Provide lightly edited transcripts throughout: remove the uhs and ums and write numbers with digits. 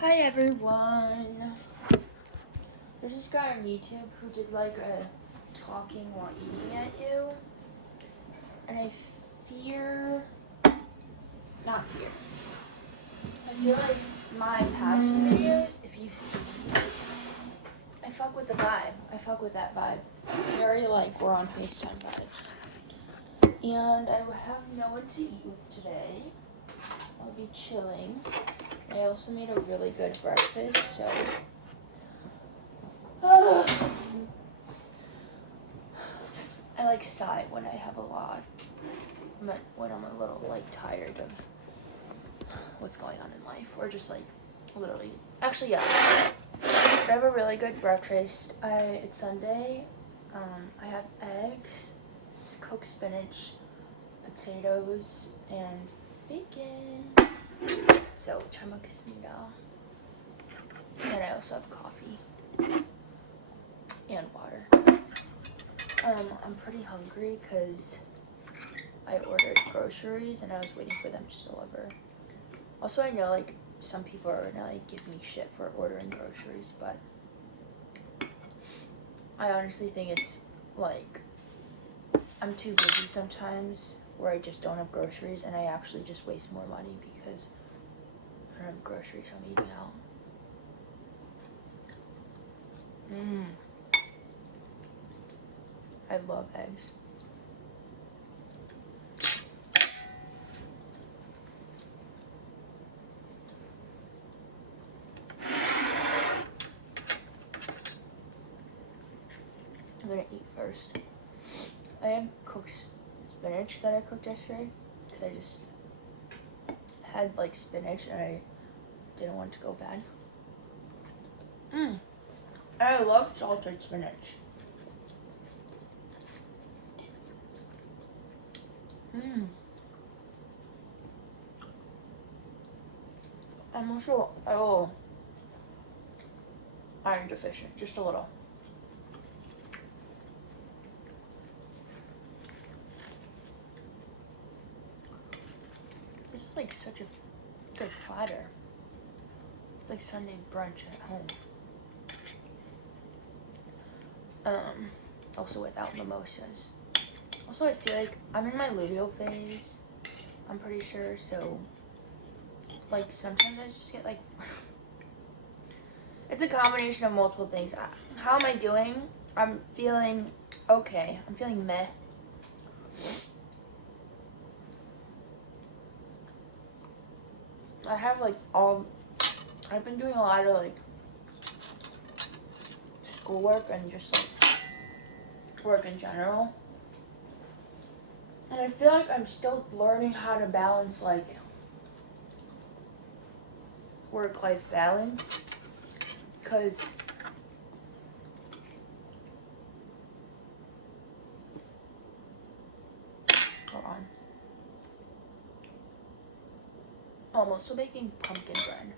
Hi everyone. There's this guy on YouTube who did like a talking while eating at you. And I feel like my past videos, if you've seen, I fuck with the vibe. I fuck with that vibe. Very like we're on FaceTime vibes. And I have no one to eat with today. I'll be chilling. I also made a really good breakfast, so I like sigh when I have a lot, when I'm a little like tired of what's going on in life, or just like literally. Actually, yeah, I have a really good breakfast. It's Sunday. I have eggs, cooked spinach, potatoes, and bacon. So 잘 먹겠습니다. And I also have coffee and water. I'm pretty hungry because I ordered groceries and I was waiting for them to deliver. Also, I know like some people are gonna like give me shit for ordering groceries, but I honestly think it's like I'm too busy sometimes where I just don't have groceries, and I actually just waste more money because I don't have groceries, so I'm eating out. I love eggs. I'm gonna eat first. I have cooked spinach that I cooked yesterday because I just had like spinach and I didn't want it to go bad. I love salted spinach. I'm also a little iron deficient, just a little. This is like such a good platter. It's like Sunday brunch at home. Also without mimosas. Also, I feel like I'm in my luteal phase, I'm pretty sure, so like sometimes I just get like it's a combination of multiple things. How am I doing? I'm feeling okay. I'm feeling meh. I've been doing a lot of like schoolwork and just like work in general. And I feel like I'm still learning how to balance like work-life balance, because hold on. Oh, I'm also making pumpkin bread.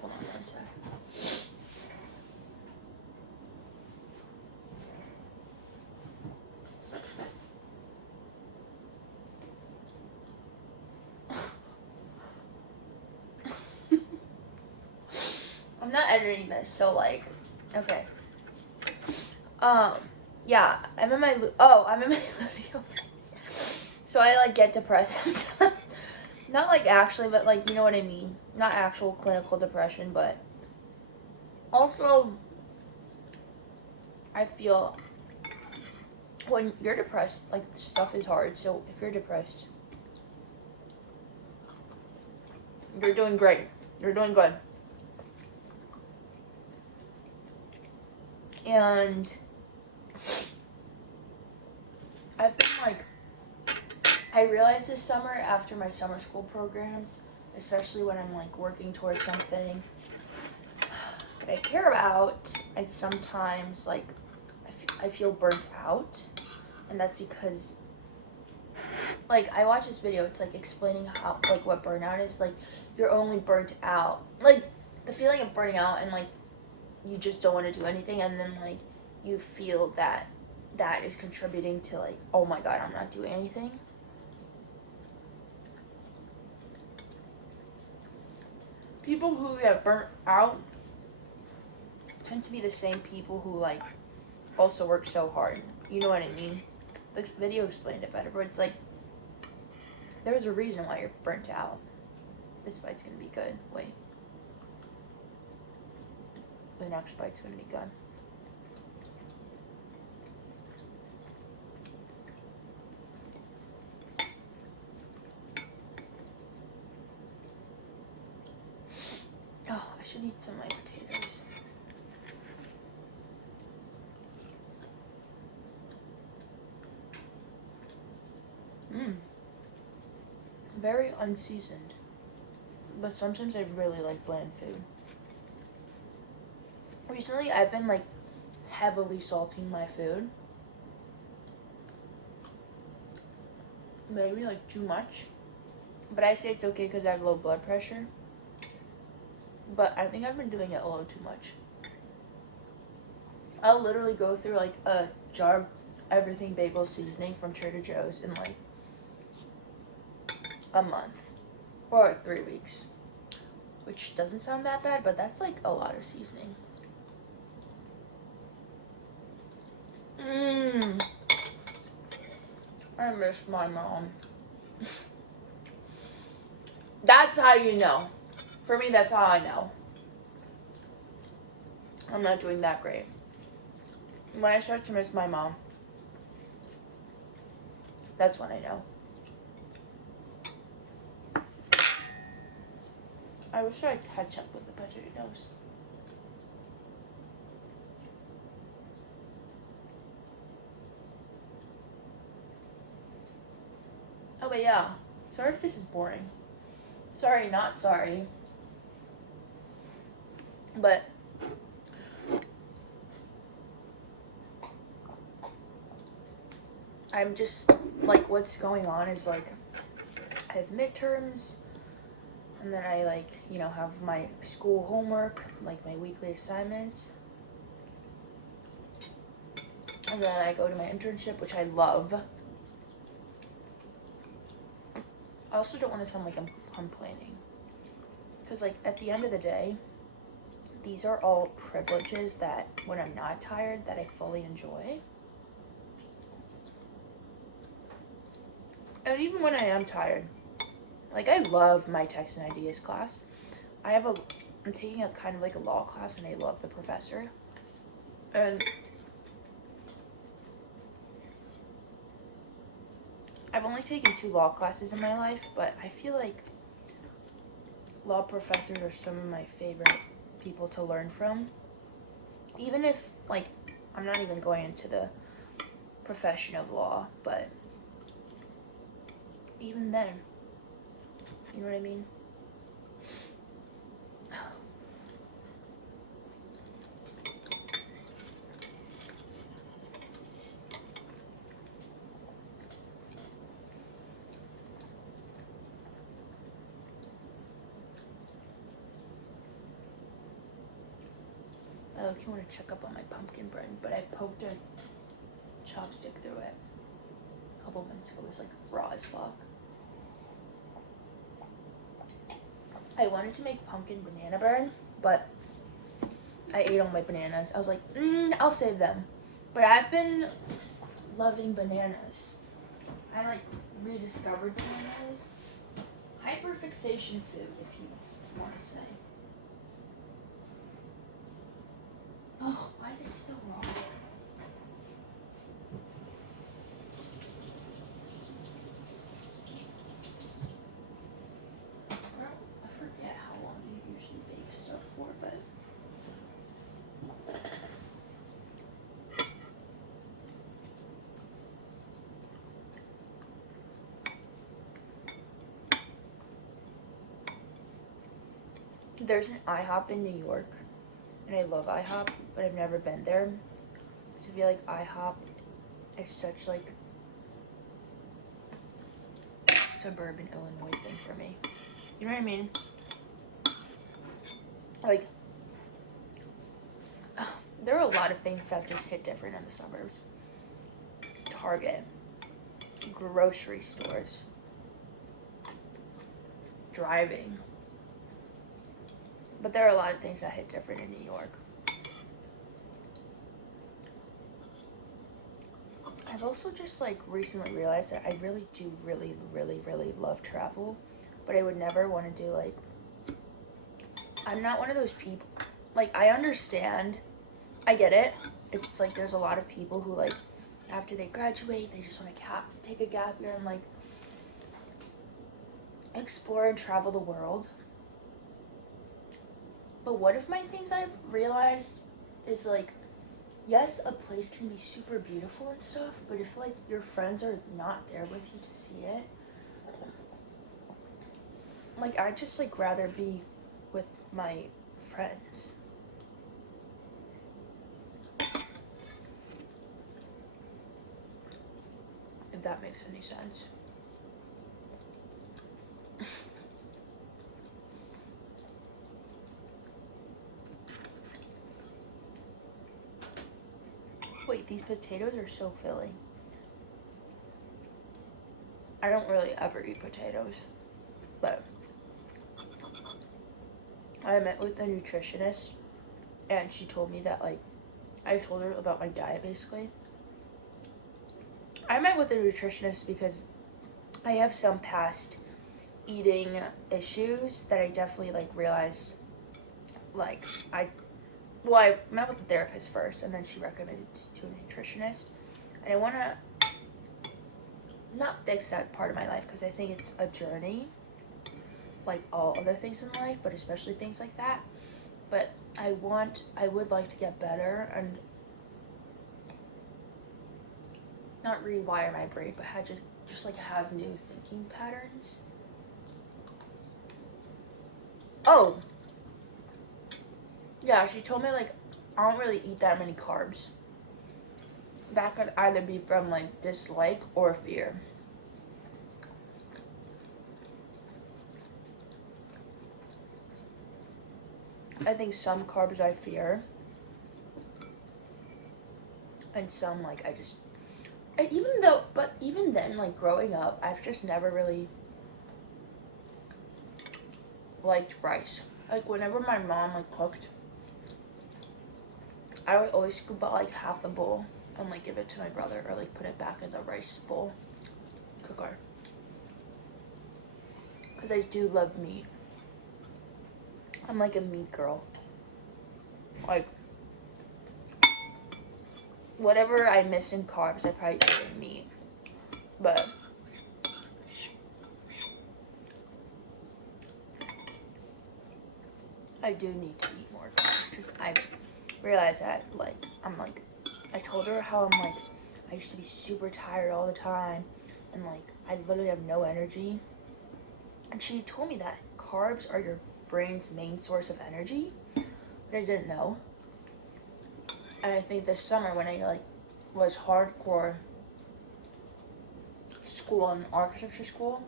Hold on one sec. I'm not editing this, so like, okay. Yeah, I'm in my luteal phase. So I like get depressed sometimes. Not like actually, but like, you know what I mean. Not actual clinical depression, but also I feel when you're depressed, like stuff is hard. So if you're depressed, you're doing great. You're doing good. And I've been like, I realized this summer after my summer school programs, especially when I'm like working towards something that I care about, I sometimes like, I feel burnt out. And that's because like I watched this video, it's like explaining how like what burnout is. Like you're only burnt out, like the feeling of burning out, and like you just don't want to do anything, and then like you feel that that is contributing to like, oh my god, I'm not doing anything. people who get burnt out tend to be the same people who like also work so hard. You know what I mean? The video explained it better, but it's like there's a reason why you're burnt out. This bite's gonna be good. Wait. The next bite's gonna be good. Oh, I should eat some of my potatoes. Very unseasoned. But sometimes I really like bland food. Recently, I've been like heavily salting my food. Maybe like too much. But I say it's okay because I have low blood pressure. But I think I've been doing it a little too much. I'll literally go through like a jar of everything bagel seasoning from Trader Joe's in like a month or like 3 weeks, which doesn't sound that bad, but that's like a lot of seasoning. I miss my mom. That's how you know. For me, that's how I know I'm not doing that great. When I start to miss my mom, that's when I know. I wish I could catch up with the potatoes. Oh, but yeah. Sorry if this is boring. Sorry, not sorry. But I'm just, like, what's going on is, like, I have midterms, and then I, like, you know, have my school homework, like, my weekly assignments. And then I go to my internship, which I love. I also don't want to sound like I'm complaining. Because, like, at the end of the day, these are all privileges that, when I'm not tired, that I fully enjoy. And even when I am tired, like, I love my text and ideas class. I'm taking a kind of like a law class, and I love the professor. And I've only taken 2 law classes in my life, but I feel like law professors are some of my favorite people to learn from. Even if, like, I'm not even going into the profession of law, but even then, you know what I mean? If you want to check up on my pumpkin bread, but I poked a chopstick through it a couple minutes ago. It was like raw as fuck. I wanted to make pumpkin banana bread, but I ate all my bananas. I was like, I'll save them. But I've been loving bananas. I like rediscovered bananas. Hyperfixation food, if you want to say. Oh, why is it still raw? I forget how long you usually bake stuff for, but there's an IHOP in New York, and I love IHOP, but I've never been there. So I feel like IHOP is such like suburban Illinois thing for me. You know what I mean? Like, there are a lot of things that just hit different in the suburbs. Target, grocery stores, driving. But there are a lot of things that hit different in New York. I've also just like recently realized that I really do really love travel, but I would never want to do like, I'm not one of those people, like I understand, I get it. It's like there's a lot of people who like after they graduate they just want to take a gap year and like explore and travel the world. But what if my things I've realized is like, yes, a place can be super beautiful and stuff, but if like your friends are not there with you to see it, like I just like rather be with my friends. If that makes any sense. Wait, these potatoes are so filling. I don't really ever eat potatoes, but I met with a nutritionist and she told me that like, I told her about my diet basically. I met with a nutritionist because I have some past eating issues that I definitely like realized like I met with a therapist first and then she recommended to a nutritionist, and I want to not fix that part of my life because I think it's a journey like all other things in life, but especially things like that. But I would like to get better and not rewire my brain, but just like have new thinking patterns. Oh, yeah, she told me like I don't really eat that many carbs. That could either be from like dislike or fear. I think some carbs I fear, and some like even then, like growing up, I've just never really liked rice. Like whenever my mom like cooked, I would always scoop out like half the bowl and like give it to my brother or like put it back in the rice bowl cooker. Because I do love meat. I'm like a meat girl. Like whatever I miss in carbs, I probably eat in meat. But I do need to eat more carbs because I realize that like I told her how I'm like I used to be super tired all the time and like I literally have no energy, and she told me that carbs are your brain's main source of energy, but I didn't know. And I think this summer when I like was hardcore school and architecture school,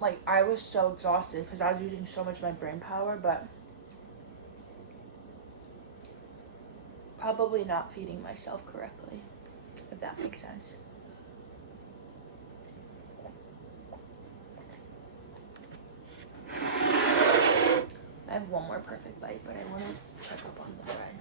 like I was so exhausted because I was using so much of my brain power, but probably not feeding myself correctly, if that makes sense. I have one more perfect bite, but I want to check up on the bread.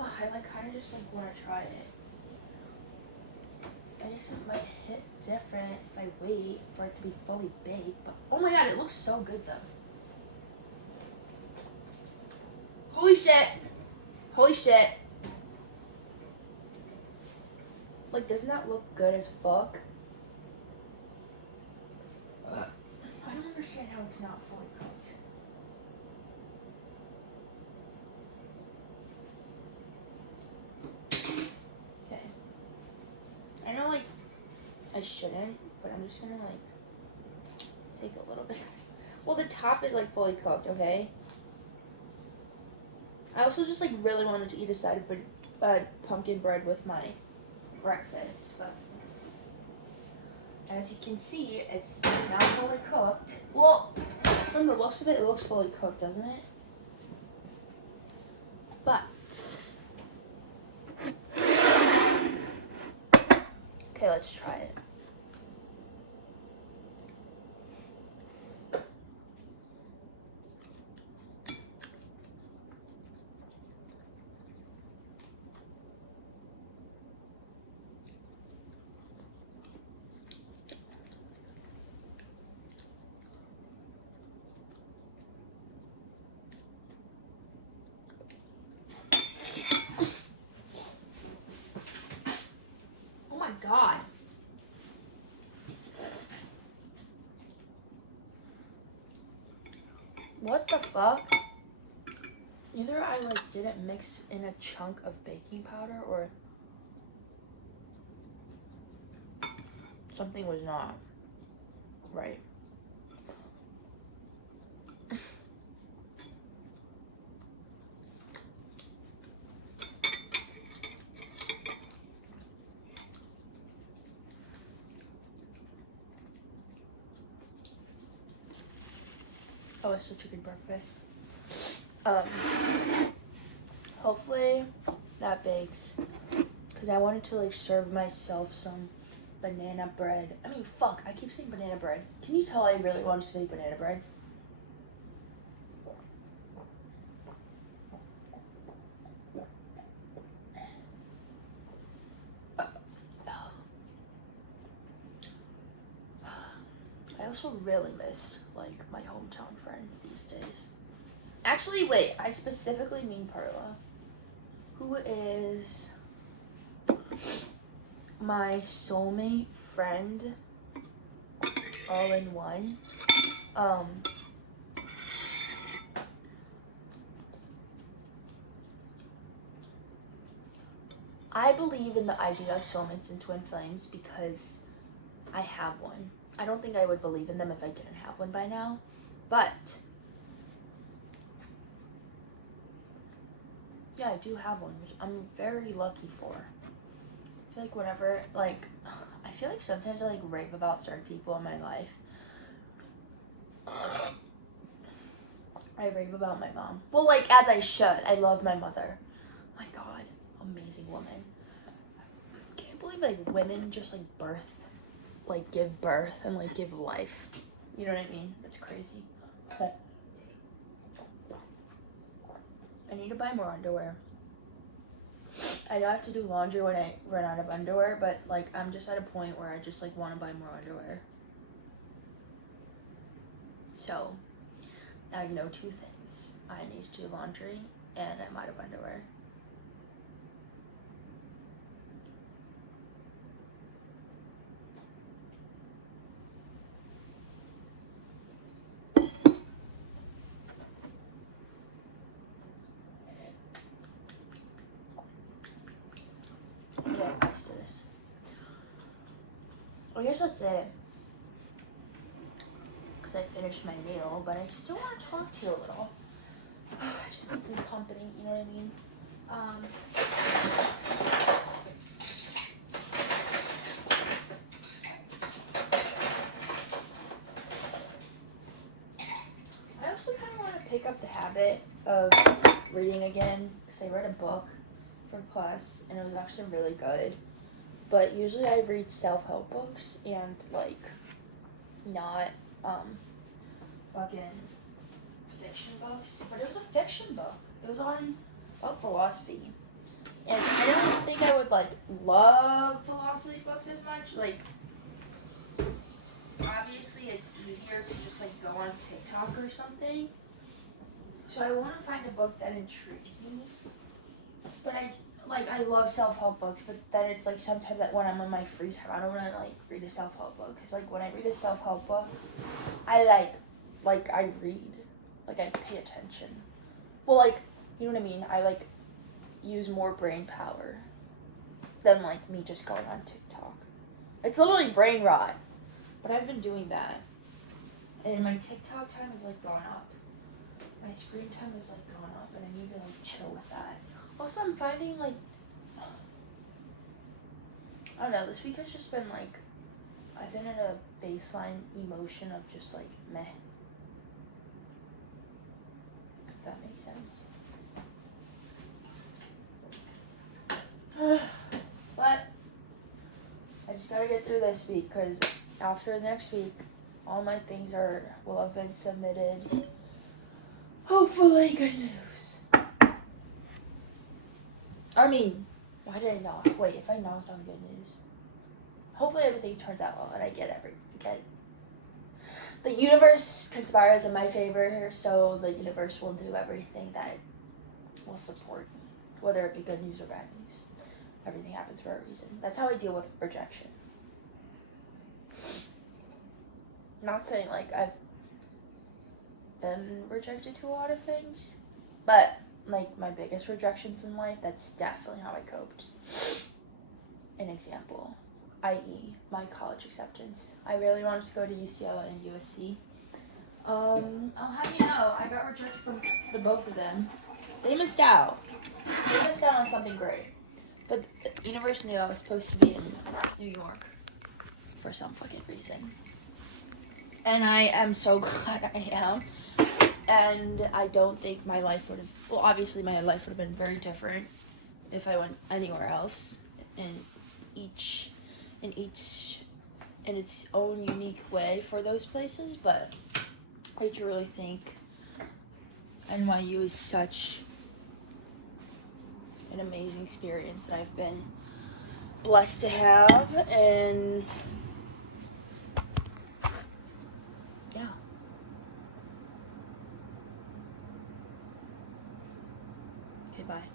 Oh, I like kind of just like want to try it. I guess it might hit different if I wait for it to be fully baked, but oh my god, it looks so good though. Holy shit! Holy shit! Like, doesn't that look good as fuck? I don't understand how it's not fully cooked. Okay. I know, like, I shouldn't, but I'm just gonna, like, take a little bit. Well, the top is, like, fully cooked, okay? I also just, like, really wanted to eat a side of pumpkin bread with my breakfast, but as you can see, it's not fully cooked. Well, from the looks of it, it looks fully cooked, doesn't it? But okay, let's try it. What the fuck? Either I like didn't mix in a chunk of baking powder or something was not right. Oh, it's such a good breakfast. Hopefully that bakes, because I wanted to like serve myself some banana bread. I mean, fuck, I keep saying banana bread. Can you tell I really wanted to make banana bread? I also really miss like my hometown friends these days. Actually, wait, I specifically mean Perla, who is my soulmate friend all in one. I believe in the idea of soulmates and twin flames because I have one. I don't think I would believe in them if I didn't have one by now, but yeah, I do have one, which I'm very lucky for. I feel like whenever, like, I feel like sometimes I like rave about certain people in my life. I rave about my mom. Well, like, as I should. I love my mother. My God, amazing woman. I can't believe, like, women just, like, give birth and, like, give life. You know what I mean? That's crazy. I need to buy more underwear. I know I have to do laundry when I run out of underwear, but, like, I'm just at a point where I just, like, want to buy more underwear. So, now you know two things. I need to do laundry, and I'm out of underwear. Yeah, let's do this. I guess that's it. Because I finished my meal, but I still want to talk to you a little. I just need some company, you know what I mean? I also kind of want to pick up the habit of reading again, because I read a book for class, and it was actually really good. But usually I read self-help books and, like, not, fucking fiction books. But it was a fiction book. It was about philosophy. And I don't think I would, like, love philosophy books as much. Like, obviously it's easier to just, like, go on TikTok or something. So I want to find a book that intrigues me. But I love self-help books, but then it's, like, sometimes that when I'm on my free time, I don't want to, like, read a self-help book. Because, like, when I read a self-help book, I, I read. Like, I pay attention. Well, like, you know what I mean? I, like, use more brain power than, like, me just going on TikTok. It's literally brain rot. But I've been doing that. And my TikTok time is, like, gone up. My screen time is, like, gone up, and I need to, like, chill with that. Also, I'm finding, like, I don't know, this week has just been, like, I've been in a baseline emotion of just, like, meh. If that makes sense. But I just gotta get through this week, because after next week, all my things will have been submitted. Hopefully good news. I mean, why did I knock? Wait, if I knocked on good news. Hopefully everything turns out well and I get the universe conspires in my favor, so the universe will do everything that will support me. Whether it be good news or bad news. Everything happens for a reason. That's how I deal with rejection. Not saying like I've been rejected to a lot of things, but like my biggest rejections in life, that's definitely how I coped. An example, i.e. my college acceptance. I really wanted to go to UCLA and USC. I'll have you know, I got rejected from the both of them. They missed out. They missed out on something great. But the university knew I was supposed to be in New York for some fucking reason. And I am so glad I am. And I don't think my life would have, well, obviously my life would have been very different if I went anywhere else in its own unique way for those places, but I truly think NYU is such an amazing experience that I've been blessed to have, and yeah. Okay, bye.